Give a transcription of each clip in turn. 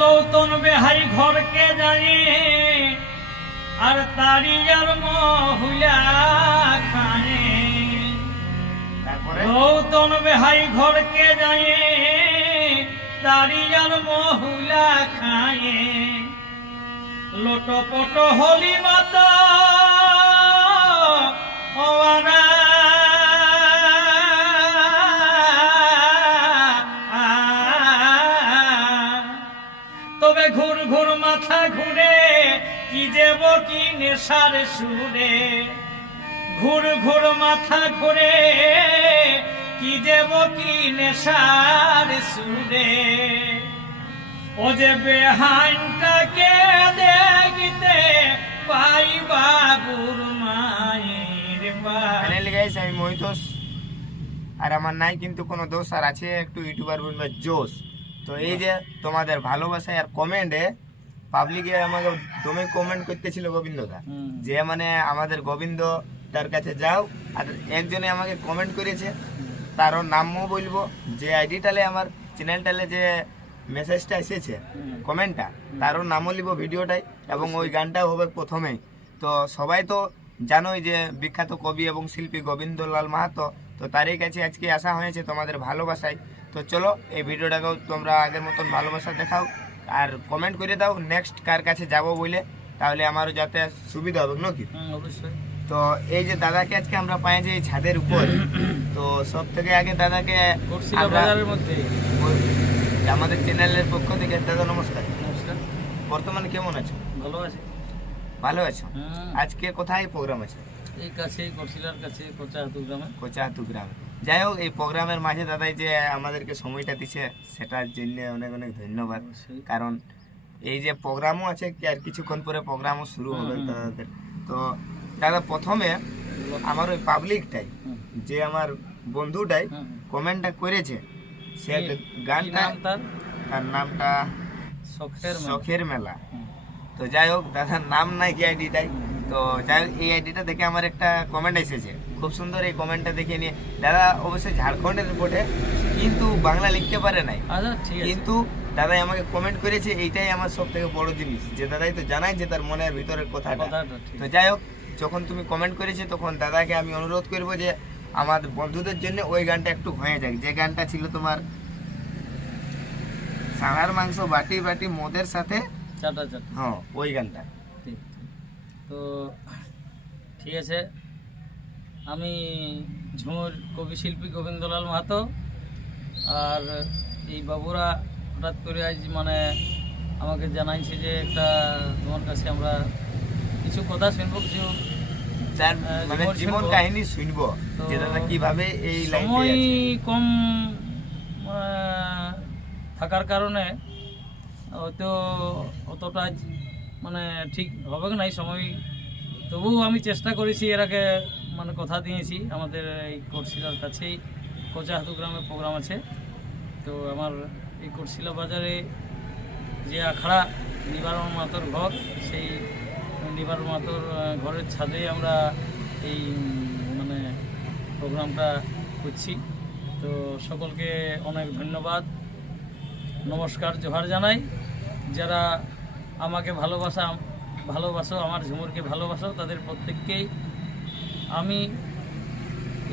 লৌতন বেহাই ঘরকে জানি আর তারি আর মহুলা খানে। তারপরে? লৌতন বেহাই ঘরকে যাই তারি আর মহুলা খায়ে লোটপট হলি মাতা নেশার সুরে ঘুর ঘুর মাথা ঘুরে, কি দেব কি নেশার সুরে। ও যে বেহানটাকে দেখতে পাই বাবুর মায়ের গাইস আমি মহিতোষ। আর আমার নাই কিন্তু কোনো দোষ, আর আছে একটু ইউটিউবার বলবে জোশ। তো এই যে তোমাদের ভালোবাসা আর কমেন্টে পাবলিকে আমাকে দমে কমেন্ট করতেছিল গোবিন্দদা। যে মানে আমাদের গোবিন্দ তার কাছে যাও আর একজনে আমাকে কমেন্ট করেছে তারও নামও বলব যে আইডিটালে আমার চ্যানেলটালে যে মেসেজটা এসেছে কমেন্টটা তারও নামও লিব ভিডিওটাই এবং ওই গানটাও হবে প্রথমেই। তো সবাই তো জানোই যে বিখ্যাত কবি এবং শিল্পী গোবিন্দলাল মাহাতো তো তারই কাছে আজকে আসা হয়েছে তোমাদের ভালোবাসায়। তো চলো এই ভিডিওটাকেও তোমরা আগের মতন ভালোবাসা দেখাও। আর কমেন্ট করে দাও নেক্সট কার কাছে যাব বলে তাহলে আমারও যাতে সুবিধা হবে নাকি অবশ্যই। তো এই যে দাদাকে আজকে আমরা পাইছি এই ছাদের উপর তো সব থেকে আগে দাদাকে আমাদের চ্যানেলের পক্ষ থেকে দাদা নমস্কার। নমস্কার। বর্তমানে কেমন আছো? ভালো আছে। ভালো আছো? আজকে কোথায় প্রোগ্রাম আছে? এই কাছে কাছে কোচা হাতু গ্রামে। কোচাহাতু গ্রামে। যাই হোক এই প্রোগ্রামের মাঝে দাদাই যে আমাদেরকে সময়টা দিছে সেটার জন্য অনেক অনেক ধন্যবাদ। কারণ এই যে প্রোগ্রামও আছে কি আর কিছুক্ষণ পরে প্রোগ্রামও শুরু হবে। দাদাদের। তো দাদা প্রথমে আমার ওই পাবলিকটাই যে আমার বন্ধুটাই। কমেন্টটা করেছে সে গানটা তার? নামটা। শখের মেলা। তো যাই হোক দাদার নাম নাই কি আইডিটাই। তো যাই এই আইডিটা দেখে আমার একটা কমেন্ট এসেছে। খুব সুন্দর এই কমেন্টটা দেখে নিয়ে। দাদা অবশ্যই ঝাড়খণ্ডের বটে কিন্তু বাংলা লিখতে পারে নাই। আচ্ছা কিন্তু দাদাই আমাকে কমেন্ট করেছে এইটাই আমার সব থেকে বড় জিনিস। যে দাদাই তো জানাই যে তার মনের ভিতরের কথাটা। তো যাই হোক যখন তুমি কমেন্ট করেছে তখন দাদাকে আমি অনুরোধ করব যে আমার বন্ধুদের জন্য ওই গানটা একটু হয়ে যাক। যে গানটা ছিল তোমার সাঁড়ার মাংস বাটি বাটি মদের সাথে হ্যাঁ ওই গানটা। তো ঠিক আছে। আমি ঝুমুর কবি শিল্পী গোবিন্দলাল মাহাতো। আর এই বাবুরা হঠাৎ করে আজ মানে আমাকে জানাইছে যে একটা তোমার কাছে আমরা কিছু কথা শুনব কিছু মানে জীবন। কাহিনী শুনব কীভাবে এই সময় কম থাকার কারণে হয়তো অতটা মানে ঠিক হবে কি নাই সময়। তবুও আমি চেষ্টা করেছি এর আগে মানে কথা দিয়েছি আমাদের এই কোটশিলার কাছেই। কোচাহাতু গ্রামে প্রোগ্রাম আছে। তো আমার এই কোটশিলা বাজারে যে আখড়া নিবারণ মাতর ঘর, সেই নিবারণ মাতর ঘরের ছাদে আমরা এই মানে প্রোগ্রামটা করছি। তো সকলকে অনেক ধন্যবাদ। নমস্কার, জোহার জানাই। যারা আমাকে ভালোবাসা ভালোবাসো আমার ঝুমুরকে ভালোবাসো তাদের প্রত্যেককেই আমি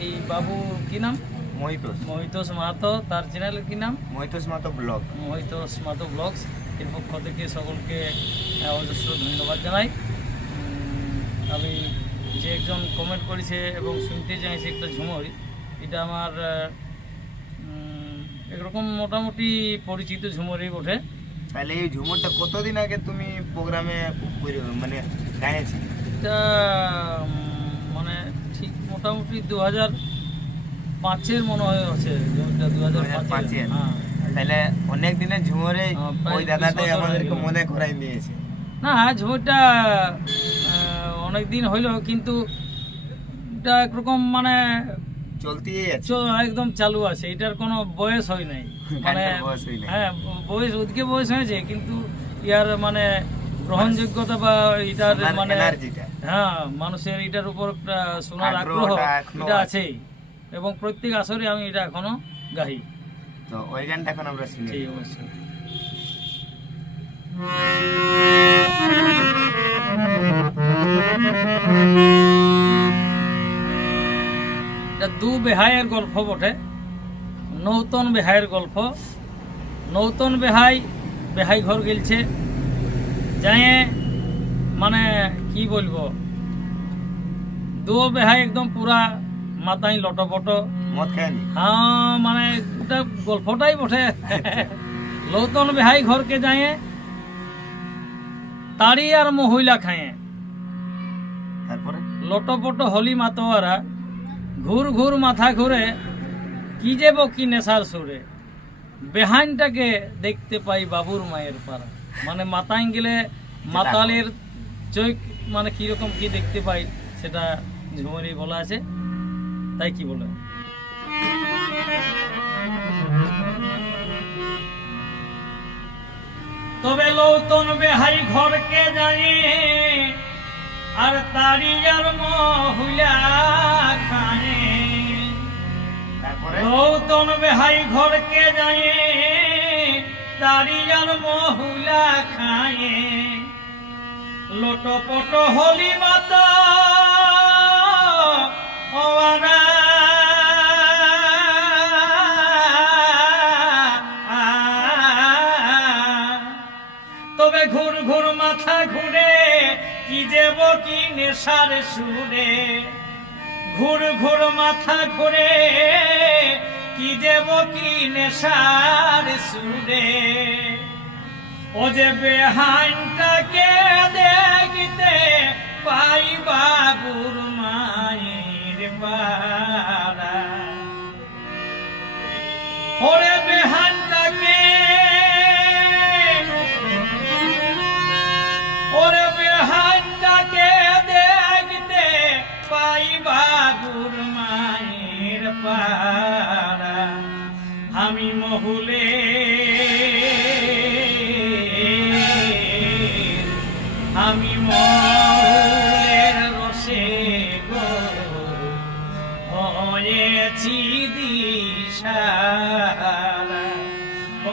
এই বাবু কি নাম? মহিতোষ। মহিতোষ মাহাতো তার চ্যানেলের কি নাম? মহিতোষ মাতো ব্লগ। মহিতোষ মাহাতো ব্লগস এর পক্ষ থেকে সকলকে অজস্র ধন্যবাদ জানাই। আমি যে একজন কমেন্ট করেছে এবং শুনতে চাইছে একটা ঝুমুর এটা আমার একরকম মোটামুটি পরিচিত ঝুমুরই বটে। তাহলে এই ঝুমুরটা কতদিন আগে তুমি প্রোগ্রামে মানে গাইছি এটা মানে ঠিক মোটামুটি দু হাজার পাঁচের মনে হয় আছে ঝুমুরটা দু হাজার 2005 পাঁচের। হ্যাঁ। তাহলে অনেক দিনের ঝুমুরে হ্যাঁ, ওই দাদাটাই আমাদেরকে মনে করাই দিয়েছে। না ঝুমুরটা অনেক দিন হইল কিন্তু এটা একরকম মানে চলতেই আছে। চ- একদম চালু আছে এটার কোনো বয়স হয় নাই। মানে বয়স হয় হ্যাঁ বয়স ওদিকে বয়স হয়েছে কিন্তু ইয়ার মানে গ্রহণযোগ্যতা বা এটার মানে হ্যাঁ মানুষের এটার উপর একটা শোনার আগ্রহ এটা আছে। আছেই। এবং প্রত্যেক আসরে আমি এটা এখনও গাই। তো ওই গানটা এখন আমরা শুনি। ঠিক এটা দু বেহাইয়ের গল্প বটে। নৌতন বেহাইয়ের গল্প। নৌতন বেহাই বেহাই ঘর গেলছে। যায়ে মানে কি বলব? দু বেহাই একদম পুরা মাথায় লটপট। হ্যাঁ মানে ওটা গল্পটাই বটে। নৌতন বেহাই ঘরকে যায় তাড়ি আর মহিলা খায় তারপরে? লটপট হলি মাতোয়ারা ঘুর ঘুর মাথা ঘুরে কি যে কি নেশার সুরে। বেহাইনটাকে দেখতে পাই বাবুর মায়ের পাড়া। মানে মাতাই গেলে মাতালের চৈক মানে কীরকম কি দেখতে পাই সেটা ঝুমরি বলা আছে। তাই কি বলে তবে লৌতন বেহাই ঘরকে জানি আর তারি আর মহুলা তারপরে গৌতম বেহাই ঘরকে যায় তারি আর মহুলা খায়। লোটপট হলি মাতা তবে ঘুর ঘুর মাথা ঘুরে, কি দেব কি নেশার সুরে? ঘুর ঘুর মাথা ঘুরে, কি দেব কি নেশার সুরে? ও যে বেহানটাকে দেখতে পাই বাবুর মায়ের পাড়া ওরে বেহানটাকে